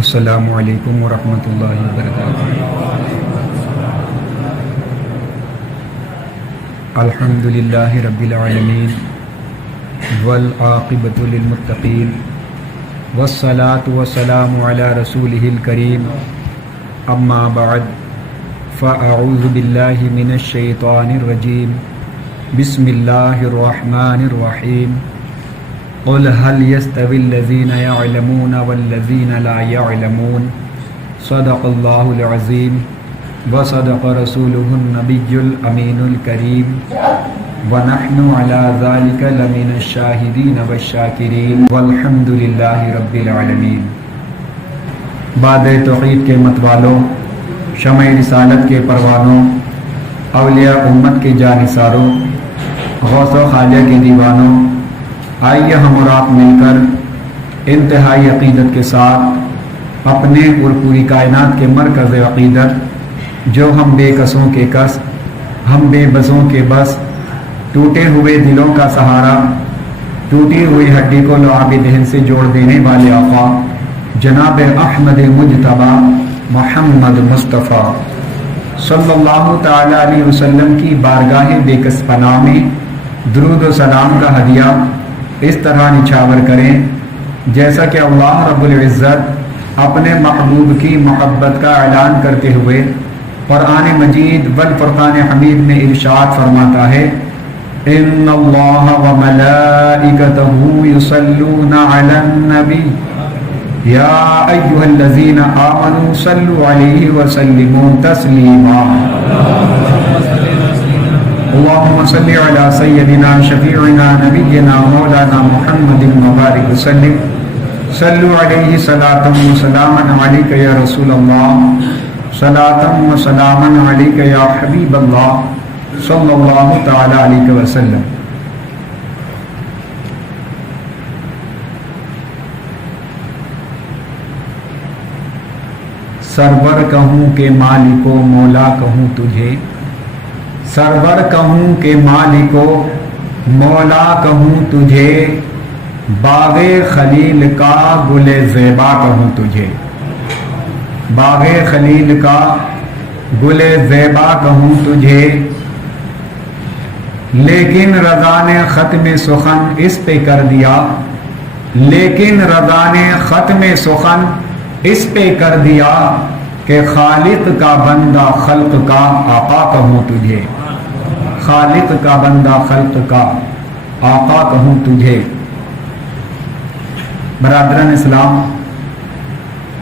السلام علیکم ورحمۃ اللہ وبرکاتہ۔ الحمد للہ رب العالمین والعاقبۃ للمتقین والصلاة والسلام علی رسولہ الکریم، اما بعد فاعوذ باللہ من الشیطان الرجیم، بسم اللہ الرحمن الرحیم۔ قل هل يستوي الذين يعلمون والذين لا يعلمون، صدق اللہ العظیم وصدق رسولہ النبی الامین الکریم، ونحن على ذلك لمن الشاہدین والشاکرین، والحمد للہ رب العالمین۔ بعد توحید کے متوالوں، شمع رسالت کے پروانوں، اولیاء امت کے جانثاروں، غوث و خواجہ کے دیوانوں، آئیے ہم اور آپ مل کر انتہائی عقیدت کے ساتھ اپنے اور پوری کائنات کے مرکز عقیدت، جو ہم بے کسوں کے کس، ہم بے بسوں کے بس، ٹوٹے ہوئے دلوں کا سہارا، ٹوٹی ہوئی ہڈی کو لعاب دہن سے جوڑ دینے والے آقا جناب احمد مجتبی محمد مصطفیٰ صلی اللہ تعالی علیہ وسلم کی بارگاہ بے کس پناہ میں درود و سلام کا ہدیہ اس طرح نچھاور کریں جیسا کہ اللہ رب العزت اپنے محبوب کی محبت کا اعلان کرتے ہوئے قرآن مجید والفرقان حمید میں ارشاد فرماتا ہے، ان اللہ وملائکتہ یصلون علی النبی یا ایھا الذین آمنوا صلوا علیہ وسلموا تسلیما۔ اللهم صل على سيدنا شفيعنا نبينا مولانا محمد وبارك وسلم، صلوا عليه صلاة وسلاما عليك يا رسول الله، صلاة وسلاما عليك يا حبيب الله صلى الله تعالى عليه وسلم۔ سرور کہوں کہ مالک و مولا کہوں تجھے، سرور کہوں کہ مالک و مولا کہوں تجھے، باغ خلیل کا گل زیبا کہوں تجھے، باغ خلیل کا گل زیبا کہوں تجھے، لیکن رضا نے ختم سخن اس پہ کر دیا، لیکن رضا نے ختم سخن اس پہ کر دیا کہ خالق کا بندہ خلق کا آقا کہوں تجھے، خالق کا بندہ خلق کا آقا کہوں تجھے۔ برادران اسلام،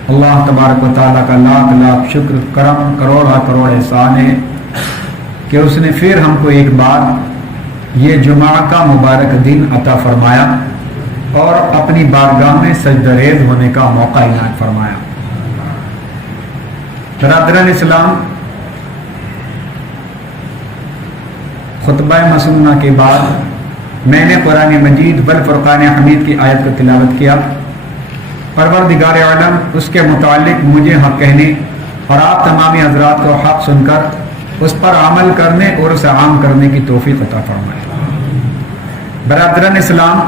اللہ تبارک و تعالیٰ کا لاکھ لاکھ شکر، کرم، کروڑا کروڑ احسان ہے کہ اس نے پھر ہم کو ایک بار یہ جمعہ کا مبارک دن عطا فرمایا اور اپنی بارگاہ میں سجدہ ریز ہونے کا موقع عنایت فرمایا۔ برادران اسلام، خطبہ مسنونہ کے بعد میں نے قرآن مجید والفرقان حمید کی آیت کو تلاوت کیا۔ پروردگار عالم اس کے متعلق مجھے حق کہنے اور آپ تمامی حضرات کو حق سن کر اس پر عمل کرنے اور اسے عام کرنے کی توفیق عطا فرمائے۔ برادران اسلام،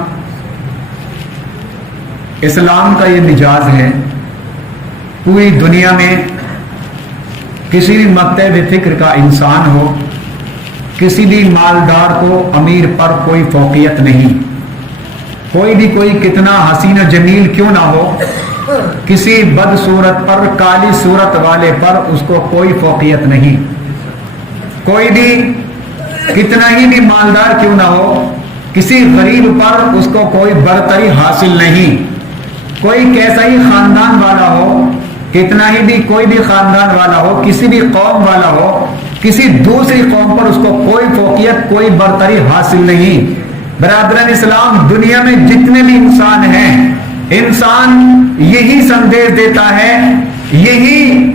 اسلام کا یہ مزاج ہے، پوری دنیا میں کسی بھی مکتب فکر کا انسان ہو، کسی بھی مالدار کو امیر پر کوئی فوقیت نہیں، کوئی بھی کوئی کتنا حسین و جمیل کیوں نہ ہو، کسی بد صورت پر، کالی صورت والے پر اس کو کوئی فوقیت نہیں، کوئی بھی کتنا ہی بھی مالدار کیوں نہ ہو، کسی غریب پر اس کو کوئی برتری حاصل نہیں، کوئی کیسا ہی خاندان والا ہو، کتنا ہی بھی کوئی بھی خاندان والا ہو، کسی بھی قوم والا ہو، کسی دوسری قوم پر اس کو کوئی فوقیت، کوئی برتری حاصل نہیں۔ برادران اسلام، دنیا میں جتنے بھی انسان ہیں، انسان یہی سندیش دیتا ہے، یہی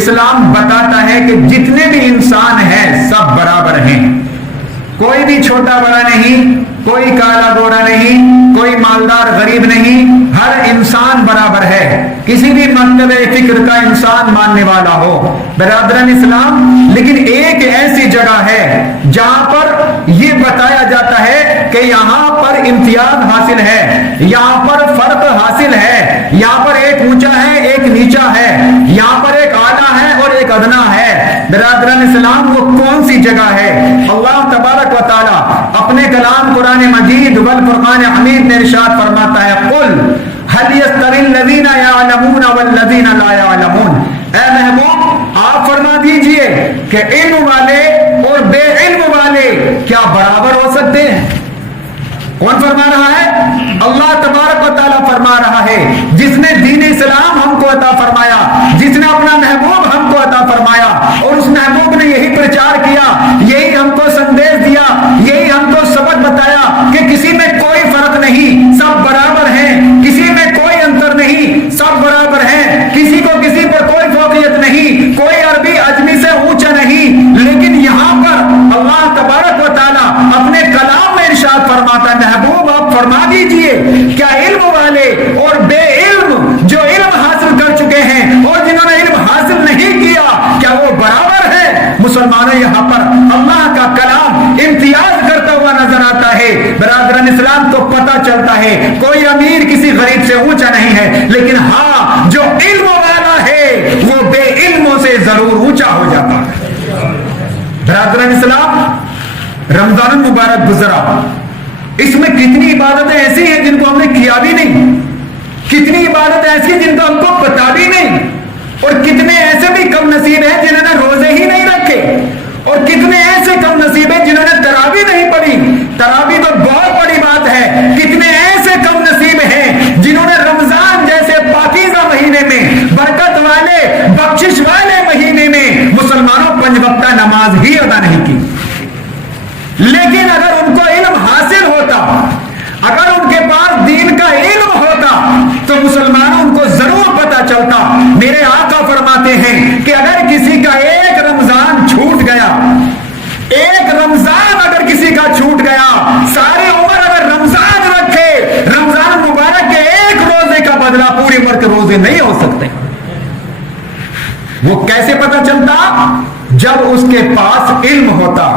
اسلام بتاتا ہے کہ جتنے بھی انسان ہیں سب برابر ہیں، کوئی بھی چھوٹا بڑا نہیں، کوئی کالا گورا نہیں، کوئی مالدار غریب نہیں، ہر انسان برابر ہے، کسی بھی مکتب فکر کا انسان ماننے والا ہو۔ برادران اسلام، لیکن ایک ایسی جگہ ہے جہاں پر یہ بتایا جاتا ہے کہ یہاں پر امتیاز حاصل ہے، یہاں پر فرق حاصل ہے، یہاں پر ایک اونچا ہے ادنا ہے برادران اسلام وہ کون سی جگہ ہے؟ اللہ تبارک و تعالی اپنے کلام قرآن مجید والفرقان حمید میں ارشاد فرماتا ہے قل هل يستوي الذين يعلمون والذين لا يعلمون، اے محبوب آپ فرما دیجئے کہ علم والے اور بے علم والے کیا برابر ہو سکتے ہیں؟ کون فرما رہا ہے؟ اللہ تبارک و تعالیٰ فرما رہا ہے جس نے دین اسلام ہم کو عطا فرمایا، جس نے اپنا محبوب ہم کو عطا فرمایا، اور اس محبوب نے یہی پرچار کیا، یہی ہم کو سندیش دیا، یہی ہم کو سبق بتایا کہ کسی میں کوئی فرق نہیں، سب برابر ہیں، کسی میں کوئی انتر نہیں، سب برابر ہیں، کسی کو کسی پر کوئی فوقیت نہیں، کوئی عربی عجمی سے اونچا نہیں۔ لیکن یہاں پر اللہ تبارک و تعالیٰ اپنے کلام میں ارشاد فرماتا ہے محبوب آپ فرما دیجئے کیا علم والے اور بے علم جو علم حاصل کر چکے ہیں اور جنہوں نے علم حاصل نہیں کیا کیا وہ برابر ہے؟ مسلمانوں یہاں پر اللہ کا کلام امتیاز کرتا ہوا نظر آتا ہے۔ برادران اسلام تو پتہ چلتا ہے کوئی امیر کسی غریب سے اونچا نہیں ہے، لیکن ہاں جو علم والا ہے وہ بے علموں سے ضرور اونچا ہو جاتا ہے۔ برادران اسلام رمضان المبارک گزرا، اس میں کتنی عبادتیں ایسی ہیں جن کو ہم نے کیا بھی نہیں، کتنی عبادتیں ایسی ہیں جن کو ہم کو پتا بھی نہیں، اور کتنے ایسے بھی کم نصیب ہیں جنہوں نے روزے ہی نہیں رکھے، اور کتنے ایسے کم نصیب ہیں جنہوں نے تراویح نہیں پڑھی۔ تراویح تو بہت بڑی بات ہے، کتنے ایسے کم نصیب ہیں جنہوں نے رمضان جیسے پاکیزہ مہینے میں، برکت والے بخشش والے مہینے میں مسلمانوں 5 وقتہ نماز ہی ادا نہیں کی۔ لیکن اگر ان کو علم حاصل ہوتا، اگر ان کے پاس دین کا علم ہوتا تو مسلمانوں ان کو ضرور پتا چلتا۔ میرے آقا فرماتے ہیں کہ اگر کسی کا ایک رمضان چھوٹ گیا، ایک رمضان اگر کسی کا چھوٹ گیا، ساری عمر اگر رمضان رکھے، رمضان مبارک کے ایک روزے کا بدلہ پوری عمر کے روزے نہیں ہو سکتے۔ وہ کیسے پتا چلتا؟ جب اس کے پاس علم ہوتا۔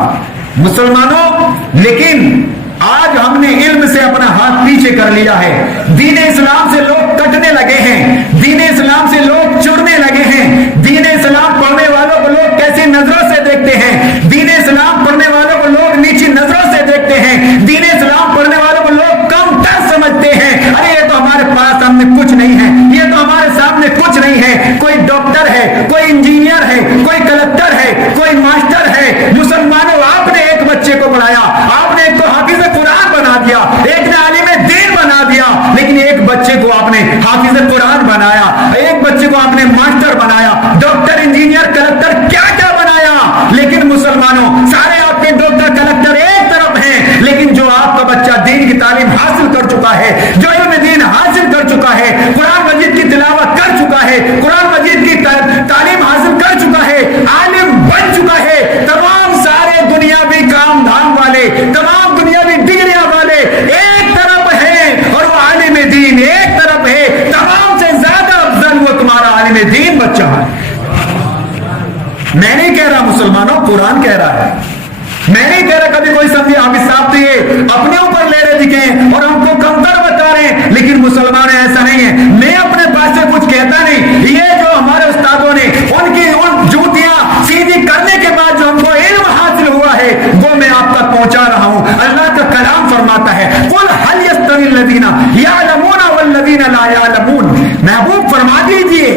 مسلمانوں لیکن آج ہم نے علم سے اپنا ہاتھ پیچھے کر لیا ہے، دین اسلام سے لوگ کٹنے لگے ہیں، دین اسلام سے لوگ چڑنے لگے ہیں، دین اسلام پڑھنے والوں کو لوگ کیسی نظروں سے دیکھتے ہیں، دین اسلام پڑھنے والوں کو لوگ نیچی نظروں سے دیکھتے ہیں، دین اسلام پڑھنے والوں کو لوگ کم تر سمجھتے ہیں۔ ارے یہ تو ہمارے پاس سامنے کچھ نہیں ہے، یہ تو ہمارے سامنے کچھ نہیں ہے، کوئی ڈاکٹر ہے، کوئی انجینئر ہے، کوئی کلکٹر ہے، کوئی ماسٹر ہے۔ مسلمانوں آپ نے ایک بچے کو پڑھایا، آپ نے ایک کو حافظ قرآن بنا دیا، ایک نے عالم دین بنا دیا، لیکن ایک بچے کو آپ نے حافظ قرآن بنایا، ایک بچے کو آپ نے ماسٹر بنایا، ڈاکٹر انجینئر کلکٹر کیا کیا بنایا۔ لیکن مسلمانوں سارے آپ کے ڈاکٹر کلکٹر ایک طرف ہیں، لیکن جو آپ کا بچہ دین کی تعلیم حاصل کر چکا ہے، جو علم دین حاصل کر چکا ہے، قرآن مجید کی تلاوت کر چکا ہے، قرآن مجید کی تعلیم حاصل کر چکا ہے، عالم بن چکا ہے، تمام سارے دنیاوی کام دھام والے، تمام دنیاوی ڈگریاں والے ایک طرف ہیں، اور وہ عالم دین ایک طرف ہے۔ تمام سے زیادہ افضل وہ تمہارا عالم دین بچہ ہے۔ میں نہیں کہہ رہا مسلمانوں، قرآن کہہ رہا ہے۔ میں نہیں کہہ رہا کبھی کوئی سمجھے حافظ صاحب تو یہ اپنے اوپر لے رہے دکھیں اور ہم کو کمتر بتا رہے ہیں، لیکن مسلمان ایسا نہیں ہے۔ میں اپنے پاس سے کچھ کہتا نہیں، یہ جو ہمارے استادوں نے ان کی ان جوتیاں سیدھی کرنے کے بعد جو ہم کو علم حاصل ہوا ہے وہ میں آپ تک پہنچا رہا ہوں۔ اللہ کا کلام فرماتا ہے قل هل يستوي الذين يعلمون والذين لا يعلمون۔ محبوب فرما دیجئے،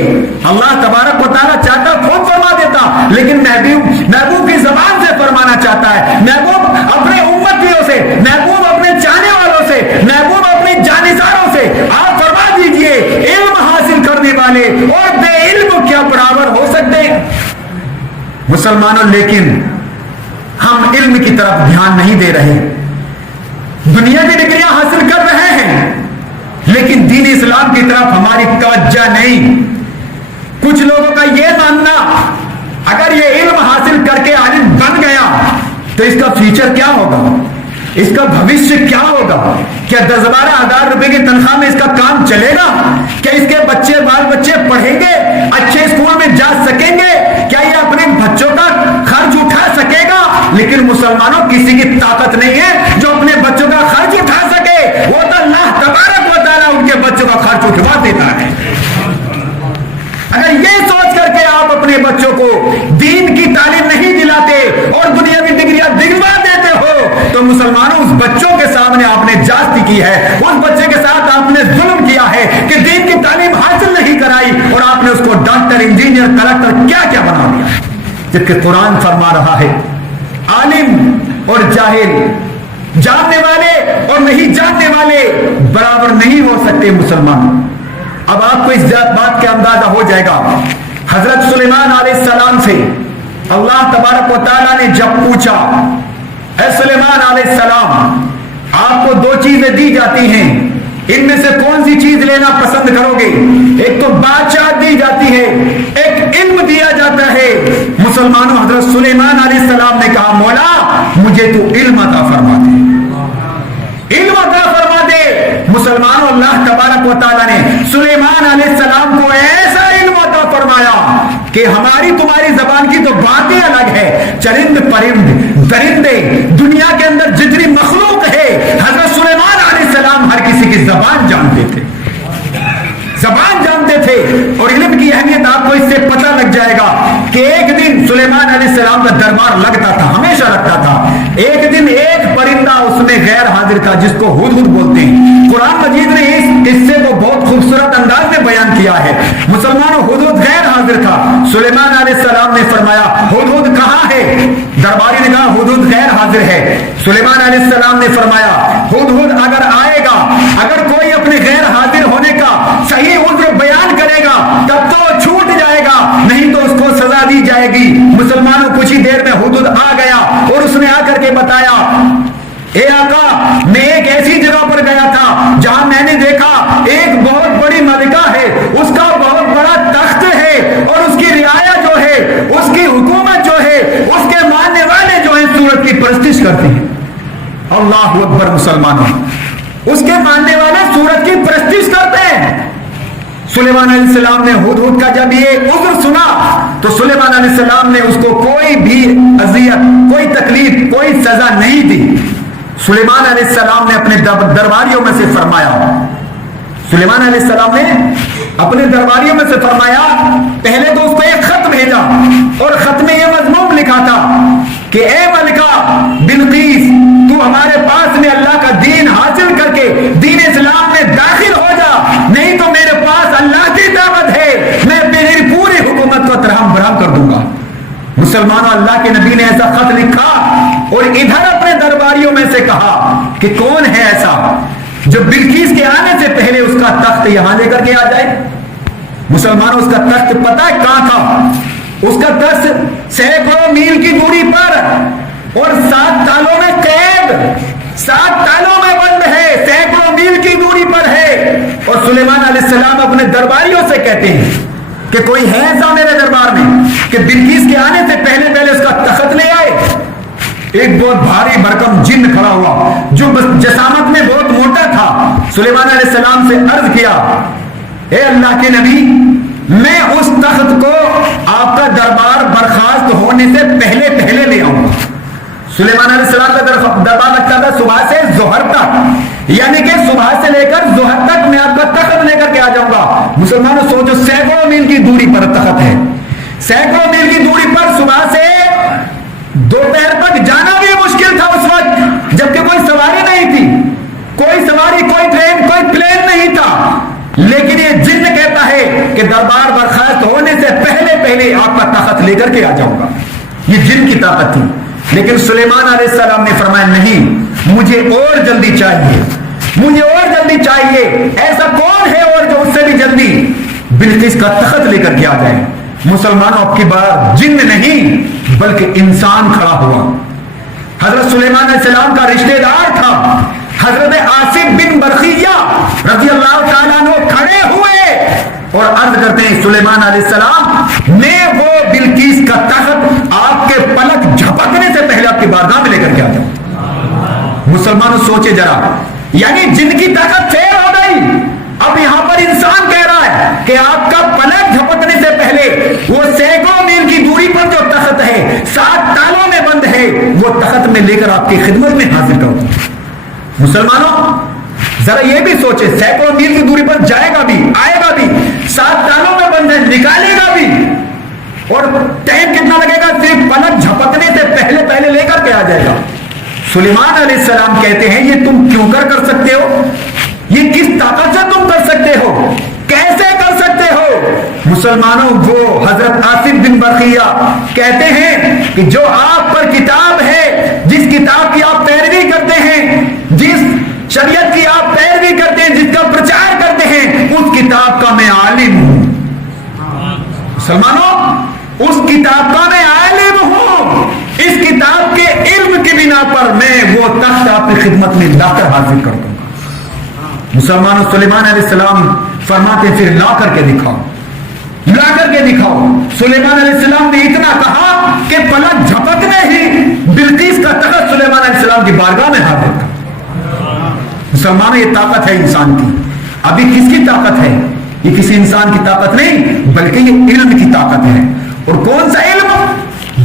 اللہ تبارک و تعالیٰ چاہتا خود فرما دیتا، لیکن محبوب کی زبان سے فرمانا چاہتا ہے۔ محبوب اپنے امتیوں سے، محبوب اپنے چاہنے والوں سے، محبوب اپنے جانثاروں سے آپ فرما دیجئے علم حاصل کرنے والے اور بے علم کیا برابر ہو سکتے ہیں؟ مسلمانوں لیکن ہم علم کی طرف دھیان نہیں دے رہے، دنیا کی ڈگریاں حاصل کر رہے ہیں، لیکن دین اسلام کی طرف ہماری توجہ نہیں۔ کچھ لوگوں کا یہ ماننا اگر یہ علم حاصل کر کے عالم بن گیا تو اس کا فیوچر کیا ہوگا، اس کا بھوشیہ کیا ہوگا؟ کیا 10-12 ہزار روپے کی تنخواہ میں اس کا کام چلے گا؟ کیا اس کے بچے بال بچے پڑھیں گے، اچھے اسکول میں جا سکیں گے؟ کیا یہ اپنے بچوں کا خرچ اٹھا سکے گا؟ لیکن مسلمانوں کسی کی طاقت نہیں ہے جو اپنے بچوں کا خرچ اٹھا سکے، وہ تو اللہ تبارک و تعالیٰ ان کے بچوں کا خرچ اٹھوا دیتا ہے۔ اگر یہ سوچ کر کے آپ اپنے بچوں کو کی ہے, اس بچے کے ساتھ آپ نے ظلم کیا ہے کہ دین کی تعلیم حاصل نہیں کرائی اور آپ نے اس کو ڈاکٹر, انجینئر, کلکٹر کیا کیا بنا دیا. جبکہ قرآن فرما رہا ہے عالم اور جاہل, جاننے والے اور نہیں جاننے والے برابر نہیں ہو سکتے مسلمان. اب آپ کو اس بات کا اندازہ ہو جائے گا. حضرت سلیمان علیہ السلام سے اللہ تبارک و تعالیٰ نے جب پوچھا, اے سلیمان علیہ السلام آپ کو دو چیزیں دی جاتی ہیں, ان میں سے کون سی چیز لینا پسند کرو گے؟ ایک تو بادشاہ دی جاتی ہے, ایک علم دیا جاتا ہے. مسلمانوں حضرت سلیمان علیہ السلام نے کہا مولا مجھے تو علم عطا فرما دے, علم عطا فرما دے. مسلمانوں اللہ تبارک و تعالیٰ نے سلیمان علیہ السلام کو ایسا علم عطا فرمایا کہ ہماری تمہاری زبان کی تو باتیں الگ ہے. چرند پرند درندے دنیا کے اندر جتنی مخلوق ہے حضرت سلیمان علیہ السلام ہر کسی کی زبان جانتے تھے, زبان جانتے تھے. اور علم کی اہمیت آپ کو اس سے پتہ لگ جائے گا کہ ایک دن سلیمان علیہ السلام کا دربار لگتا تھا, ہمیشہ لگتا تھا. ایک دن ایک پرندہ اس میں غیر حاضر تھا جس کو ہدہد بولتے ہیں. قرآن مجید نے اس قصے کو بہت خوبصورت انداز میں بیان کیا ہے. مسلمانوں ہدہد غیر حاضر تھا. سلیمان علیہ السلام نے فرمایا ہدہد کہاں ہے؟ درباری نے کہا ہدہد غیر حاضر ہے. سلیمان علیہ السلام نے فرمایا ہدہد اگر آئے گا, اگر کوئی اپنے غیر حاضر ہونے کا صحیح عذر بیان کرے گا تب تو چھوٹ جائے گا, نہیں تو اس کو سزا دی جائے گی. مسلمانوں کچھ ہی دیر میں ہدہد آ گیا اور اس نے آ کر کے بتایا اے آقا میں ایک ایسی جگہ پر گیا تھا جہاں میں نے دیکھا ایک بہت بڑی ملکہ ہے, اس کا بہت بڑا تخت ہے اور اس کی رعایا جو ہے, اس کی حکومت جو ہے, اس کے ماننے والے جو ہیں سورج کی پرستش کرتے ہیں. اللہ اکبر. مسلمانوں اس کے ماننے والے سورج کی پرستش کرتے ہیں. سلیمان علیہ السلام نے ہدہد کا جب یہ عذر سنا تو سلیمان علیہ السلام نے اس کو کوئی بھی اذیت, کوئی تکلیف, کوئی سزا نہیں دی. سلیمان علیہ السلام نے اپنے درباریوں میں سے فرمایا, سلیمان علیہ السلام نے اپنے درباریوں میں سے فرمایا, پہلے تو اس کو ایک خط بھیجا اور خط میں یہ مضمون لکھا تھا کہ اے ملکہ بلقیس تو ہمارے پاس میں اللہ کا دین حاصل کر کے دین اسلام میں داخل ہو جا, نہیں تو میرے پاس اللہ کی دعوت ہے, میں تیری پوری حکومت کو ترہم برہم کر دوں گا. مسلمانوں اللہ کے نبی نے ایسا خط لکھا اور ادھر اپنے درباریوں میں سے کہا کہ کون ہے ایسا جو بلقیس کے آنے سے پہلے اس کا تخت یہاں لے کر کے آ جائے. مسلمانوں اس کا تخت پتہ ہے کہاں تھا؟ اس کا تخت سینکڑوں میل کی دوری پر اور 7 تالوں میں قید, 7 تالوں میں بند ہے, سینکڑوں میل کی دوری پر ہے. اور سلیمان علیہ السلام اپنے درباریوں سے کہتے ہیں کہ کوئی ہے ایسا میرے دربار میں کہ بلقیس کے آنے سے پہلے پہلے اس کا تخت لے آئے. ایک بہت بھاری بھرکم جن کھڑا ہوا جو جسامت میں بہت موٹا تھا. سلیمان علیہ السلام سے عرض کیا اے اللہ کے نبی میں اس تخت کو آپ کا دربار برخاست ہونے سے پہلے پہلے لے آؤں گا. سلیمان علیہ السلام کا دربار لگتا تھا صبح سے ظہر تک, یعنی کہ صبح سے لے کر ظہر تک میں آپ کا تخت لے کر کے آ جاؤں گا. مسلمانوں سوچو سینکڑوں میل کی دوری پر تخت ہے, سینکڑوں میل کی دوری پر صبح سے دوپہر تک جانا بھی مشکل تھا اس وقت, جبکہ کوئی سواری نہیں تھی, کوئی سواری, کوئی ٹرین, کوئی پلین نہیں تھا. لیکن یہ جن کہتا ہے کہ دربار برخاست ہونے سے پہلے پہلے آپ کا تخت لے کر کے آ جاؤں گا. یہ جن کی طاقت تھی. لیکن سلیمان علیہ السلام نے فرمایا نہیں, مجھے اور جلدی چاہیے, مجھے اور جلدی چاہیے. ایسا کون ہے اور جو اس سے بھی جلدی بلقیس کا تخت لے کر کے آ جائے؟ مسلمانوں اب کی بار جن نہیں بلکہ انسان کھڑا ہوا. حضرت سلیمان علیہ السلام کا رشتہ دار تھا حضرت آصف بن برخیہ رضی اللہ تعالیٰ عنہ کھڑے ہوئے اور عرض کرتے ہیں سلیمان علیہ السلام میں وہ بلقیس کا تخت آپ کے پلک جھپکنے سے پہلے آپ کی بارگاہ میں لے کر کے آتا ہوں. مسلمانوں سوچے ذرا, یعنی جن کی طاقت فیل ہو گئی, اب یہاں پر انسان کہہ رہا ہے کہ آپ کا پلک جھپکنے سے پہلے وہ سینکڑوں میل کی دوری پر جو تخت ہے 7 تالوں میں بند ہے وہ تخت میں لے کر آپ کی خدمت میں حاضر کروں. مسلمانوں ذرا یہ بھی سوچے, سینکڑوں میل کی دوری پر جائے گا بھی, آئے گا بھی, 7 تالوں میں بند ہے, نکالے گا بھی, اور ٹائم کتنا لگے گا؟ صرف پلک جھپکنے سے پہلے پہلے لے کر کے آ جائے گا. سلیمان علیہ السلام کہتے ہیں یہ تم کیوں کر سکتے ہو؟ یہ کس طاقت سے تم کر سکتے ہو؟ کیسے کر سکتے ہو؟ مسلمانوں، وہ حضرت آصف بن برقیہ کہتے ہیں کہ جو آپ پر کتاب ہے، جس کتاب کی آپ پیروی کرتے ہیں، جس شریعت کی آپ پیروی کرتے ہیں، جس کا پرچار کرتے ہیں، اس کتاب کا میں عالم ہوں۔ مسلمانوں، اس کتاب کا میں عالم ہوں۔ اس کتاب کے علم کی بنا پر میں وہ تخت آپ کی خدمت میں لا کر حاصل کر دوں گا۔ مسلمانوں، سلیمان علیہ السلام فرماتے پھر لا کر کے دکھاؤ، لا کر کے دکھاؤ۔ سلیمان علیہ السلام نے اتنا کہا کہ پلک جھپکنے ہی بلقیس کا تخت سلیمان علیہ السلام کی بارگاہ میں حاضر تھا۔ مسلمانوں، یہ طاقت ہے انسان کی۔ ابھی کس کی طاقت ہے؟ یہ کسی انسان کی طاقت نہیں، بلکہ یہ علم کی طاقت ہے۔ اور کون سا علم؟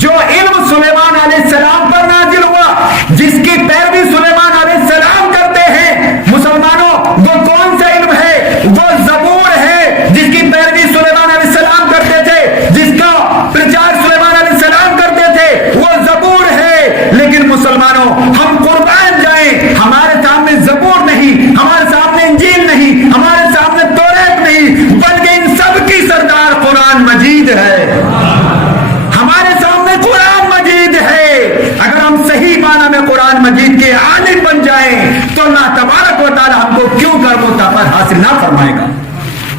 جو علم سلیمان علیہ السلام پر نازل ہوا، جس کی پیروی سلیمان علیہ السلام کرتے ہیں۔ مسلمانوں، وہ کون سا علم ہے؟ وہ زبور ہے، جس کی پیروی سلیمان علیہ السلام کرتے تھے، جس کا پرچار سلیمان علیہ السلام کرتے تھے، وہ زبور ہے۔ لیکن مسلمانوں، ہم قربان جائیں، ہمارے سامنے زبور نہیں، ہمارے سامنے انجیل نہیں، ہمارے سامنے توریت نہیں، بلکہ ان سب کی سردار قرآن مجید ہے۔ ہمارے سامنے قرآن مجید ہے۔ اگر ہم صحیح معنی میں قرآن مجید کے عالم بن جائیں تو اللہ تبارک و تعالی ہم کو کیوں کر وہ طاقت حاصل نہ فرمائے گا؟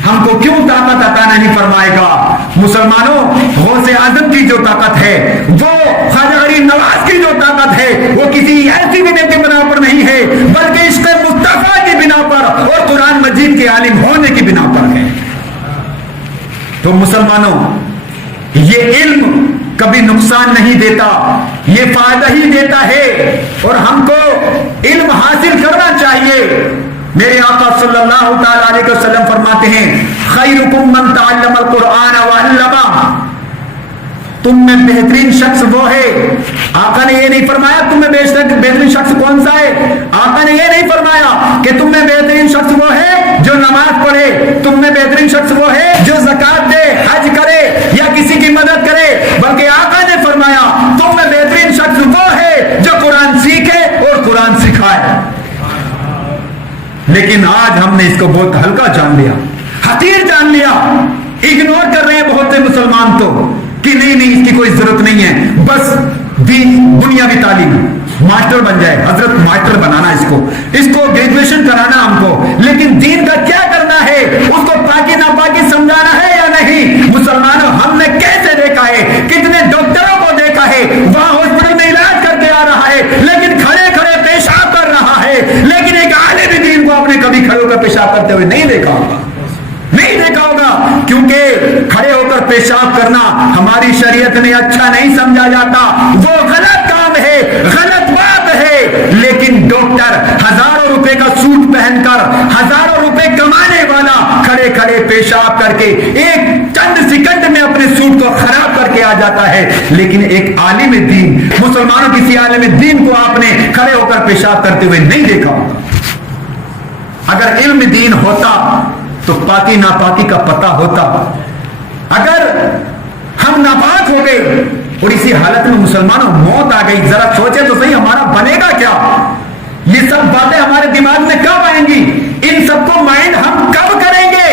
ہم کو کیوں طاقت عطا نہیں فرمائے گا؟ مسلمانوں، غوث اعظم کی جو طاقت ہے، وہ خواجہ غریب نواز کی جو طاقت ہے، وہ کسی ایسی بنا کی بنا پر نہیں ہے، بلکہ عشق مصطفیٰ کی بنا پر اور قرآن مجید کے عالم ہونے کی بنا پر ہے۔ تو مسلمانوں، یہ علم کبھی نقصان نہیں دیتا، یہ فائدہ ہی دیتا ہے، اور ہم کو علم حاصل کرنا چاہیے۔ میرے آقا صلی اللہ تعالی علیہ وسلم فرماتے ہیں خیرکم من تعلم القرآن وعلمہ، تم میں بہترین شخص وہ ہے۔ آقا نے یہ نہیں فرمایا تم میں بہترین شخص کون سا ہے، آقا نے یہ نہیں فرمایا کہ تم میں بہترین شخص وہ ہے جو نماز پڑھے، تم میں بہترین شخص وہ ہے جو زکات دے، حج کرے یا کسی کی مدد کرے، بلکہ آقا نے فرمایا تم میں بہترین شخص وہ ہے جو قرآن سیکھے اور قرآن سکھائے۔ لیکن آج ہم نے اس کو بہت ہلکا جان لیا، حقیر جان لیا، اگنور کر رہے ہیں بہت سے مسلمان تو کہ نہیں اس کی کوئی ضرورت نہیں ہے، بس دنیاوی تعلیم، ماسٹر بن جائے، حضرت ماسٹر بنانا اس کو گریجویشن کرانا ہم کو، لیکن دین کا کیا کرنا ہے، اس کو پاکی ناپاکی سمجھانا ہے یا نہیں؟ مسلمانوں، ہم نے کیسے دیکھا ہے، کتنے ڈاکٹروں کو دیکھا ہے، وہاں ہاسپٹل میں علاج کر کے آ رہا ہے، لیکن کھڑے کھڑے پیشاب کر رہا ہے، لیکن ایک عالم دین کو آپ نے کبھی کھڑے ہو کر پیشاب کرتے ہوئے نہیں دیکھا ہوگا، نہیں دیکھا ہوگا، کیونکہ کھڑے ہو کر پیشاب کرنا ہماری شریعت میں اچھا نہیں سمجھا جاتا، وہ غلط کام ہے، غلط بات ہے۔ لیکن ڈاکٹر ہزاروں روپے کا سوٹ پہن کر، ہزاروں روپے کمانے والا کھڑے کھڑے پیشاب کر کے ایک چند سیکنڈ میں اپنے سوٹ کو خراب کر کے آ جاتا ہے، لیکن ایک عالم دین، مسلمانوں کسی عالم دین کو آپ نے کھڑے ہو کر پیشاب کرتے ہوئے نہیں دیکھا ہوگا۔ اگر علم دین ہوتا تو پاکی ناپاکی کا پتہ ہوتا۔ اگر ہم ناپاک ہو گئے اور اسی حالت میں مسلمانوں موت آ گئی، ذرا سوچے تو صحیح ہمارا بنے گا کیا؟ یہ سب باتیں ہمارے دماغ میں کب آئیں گی؟ ان سب کو مائنڈ ہم کب کریں گے؟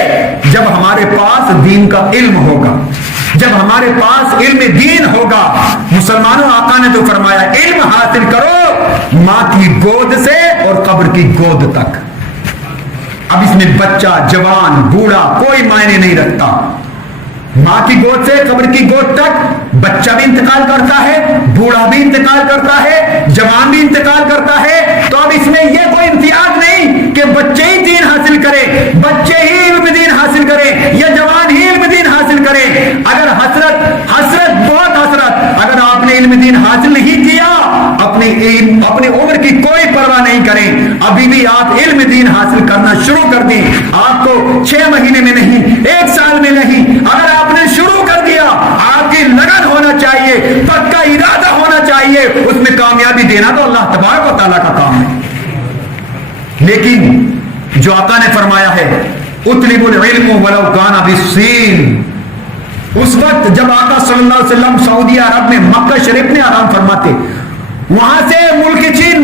جب ہمارے پاس دین کا علم ہوگا، جب ہمارے پاس علم دین ہوگا۔ مسلمانوں، آقا نے تو فرمایا علم حاصل کرو ماں کی گود سے اور قبر کی گود تک۔ اب اس میں بچہ، جوان، بوڑھا کوئی معنی نہیں رکھتا، ماں کی گود سے قبر کی گود تک بچہ بھی انتقال کرتا ہے، بوڑھا بھی انتقال کرتا ہے، جوان بھی انتقال کرتا ہے۔ تو اب اس میں یہ کوئی امتیاز نہیں کہ بچے ہی دین حاصل کریں، بچے ہی علم دین حاصل کریں یا جوان ہی علم دین حاصل کریں۔ اگر حسرت بہت حسرت، اگر آپ نے علم دین حاصل نہیں کیا، اپنی عمر کی کوئی پرواہ نہیں کریں، ابھی بھی آپ علم دین حاصل کرنا شروع کر دیں۔ آپ کو 6 مہینے میں نہیں، 1 سال میں نہیں، اگر آپ نے شروع کر دیا، آپ کی لگن ہونا چاہیے، پکا ارادہ ہونا چاہیے، اس میں کامیابی دینا تو اللہ تبارک و تعالیٰ کا کام ہے۔ لیکن جو آقا نے فرمایا ہے اطلب العلم ولو کان بالصین، اس وقت جب آقا صلی اللہ علیہ وسلم سعودی عرب میں مکہ شریف میں آرام فرماتے، وہاں سے ملک چین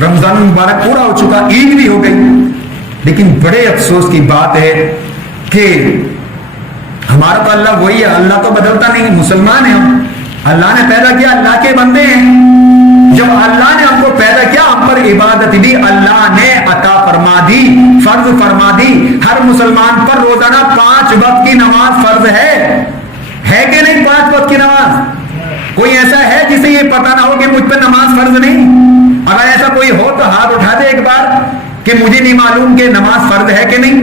رمضان مبارک پورا ہو چکا، عید بھی ہو گئی، لیکن بڑے افسوس کی بات ہے کہ ہمارا تو اللہ وہی ہے، اللہ تو بدلتا نہیں، مسلمان ہیں ہم، اللہ نے پیدا کیا، اللہ کے بندے ہیں۔ جب اللہ نے ہم کو پیدا کیا، ہم پر عبادت بھی اللہ نے عطا فرما دی، فرض فرما دی۔ ہر مسلمان پر روزانہ 5 وقت کی نماز فرض ہے کہ نہیں؟ 5 وقت کی نماز۔ کوئی ایسا ہے جسے یہ پتا نہ ہو کہ مجھ پر نماز فرض نہیں؟ اگر ایسا کوئی ہو تو ہاتھ اٹھا دے ایک بار کہ مجھے نہیں معلوم کہ نماز فرض ہے کہ نہیں۔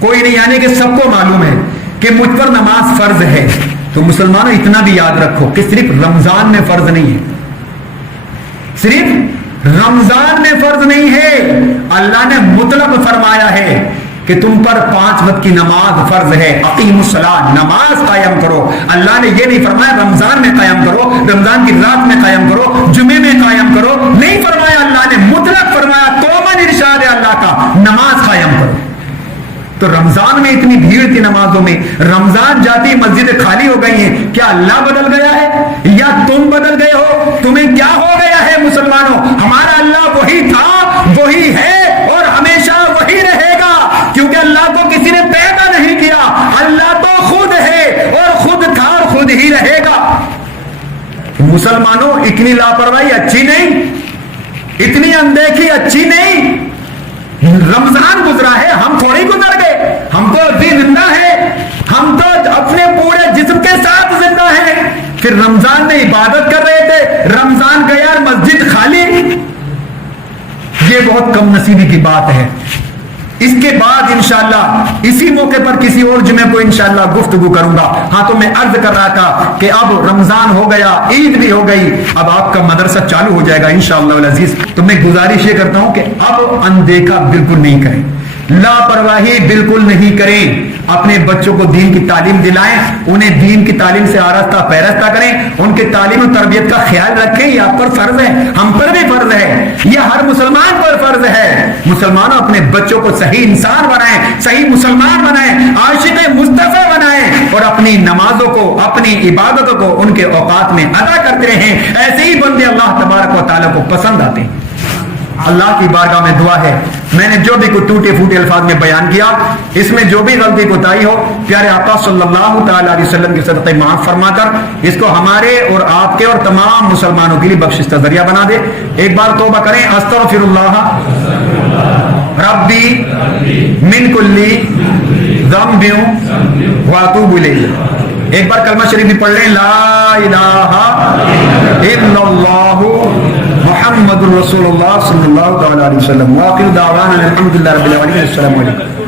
کوئی نہیں، یعنی کہ سب کو معلوم ہے کہ مجھ پر نماز فرض ہے۔ تو مسلمانوں اتنا بھی یاد رکھو کہ صرف رمضان میں فرض نہیں ہے، صرف رمضان میں فرض نہیں ہے، اللہ نے مطلق فرمایا ہے کہ تم پر 5 وقت کی نماز فرض ہے۔ اقیم الصلاۃ، نماز قائم کرو۔ اللہ نے یہ نہیں فرمایا رمضان میں قائم کرو، رمضان کی رات میں قائم کرو، جمعے میں قائم کرو، نہیں فرمایا، اللہ نے مطلق فرمایا، تومن ارشاد ہے اللہ کا، نماز قائم کرو۔ تو رمضان میں اتنی بھیڑ تھی نمازوں میں، رمضان جاتی مسجدیں خالی ہو گئی ہیں، کیا اللہ بدل گیا ہے یا تم بدل گئے ہو؟ تمہیں کیا ہو گیا ہے مسلمانوں؟ ہمارا اللہ وہی تھا، وہی ہے اور ہمیشہ وہی رہے گا، کیونکہ اللہ کو کسی نے پیدا نہیں کیا، اللہ تو خود ہے اور خود تھا اور خود ہی رہے گا۔ مسلمانوں اتنی لاپرواہی اچھی نہیں، اتنی اندیکھی اچھی نہیں۔ رمضان گزرا ہے، ہم تھوڑی گزر گئے، ہم تو ابھی زندہ ہیں، ہم تو اپنے پورے جسم کے ساتھ زندہ ہیں۔ پھر رمضان میں عبادت کر رہے تھے، رمضان گیا مسجد خالی، یہ بہت کم نصیبی کی بات ہے۔ اس کے بعد انشاءاللہ اسی موقع پر کسی اور جمعے کو انشاءاللہ گفتگو کروں گا۔ ہاں تو میں عرض کر رہا تھا کہ اب رمضان ہو گیا، عید بھی ہو گئی، اب آپ کا مدرسہ چالو ہو جائے گا انشاءاللہ العزیز۔ تو میں گزارش یہ کرتا ہوں کہ اب اندیکھا بالکل نہیں کریں، لاپرواہی بالکل نہیں کریں، اپنے بچوں کو دین کی تعلیم دلائیں، انہیں دین کی تعلیم سے آراستہ پیراستہ کریں، ان کے تعلیم و تربیت کا خیال رکھیں۔ یہ آپ پر فرض ہے، ہم پر بھی فرض ہے، یہ ہر مسلمان پر فرض ہے۔ مسلمانوں اپنے بچوں کو صحیح انسان بنائیں، صحیح مسلمان بنائیں، عاشق مصطفیٰ بنائیں، اور اپنی نمازوں کو، اپنی عبادتوں کو ان کے اوقات میں ادا کرتے رہیں۔ ایسے ہی بندے اللہ تبارک و تعالیٰ کو پسند آتے ہیں۔ اللہ کی بارگاہ میں دعا ہے، میں نے جو بھی کوئی ٹوٹے پھوٹے الفاظ میں بیان کیا، اس میں جو بھی غلطی کوتاہی ہو، پیارے آقا صلی اللہ تعالی علیہ وسلم کے صدقے معاف فرما کر اس کو ہمارے اور آپ کے اور تمام مسلمانوں کے لیے بخشش کا ذریعہ بنا دے۔ ایک بار توبہ کریں، استغفر اللہ ربی من کل ذنب واتوب الیہ۔ ایک بار کلمہ شریف بھی پڑھ لیں، لا الہ الا اللہ محمد رسول اللہ صلی اللہ تعالی علیہ وسلم۔ واخر دعوانا الحمد للہ رب العالمین۔ السلام علیکم۔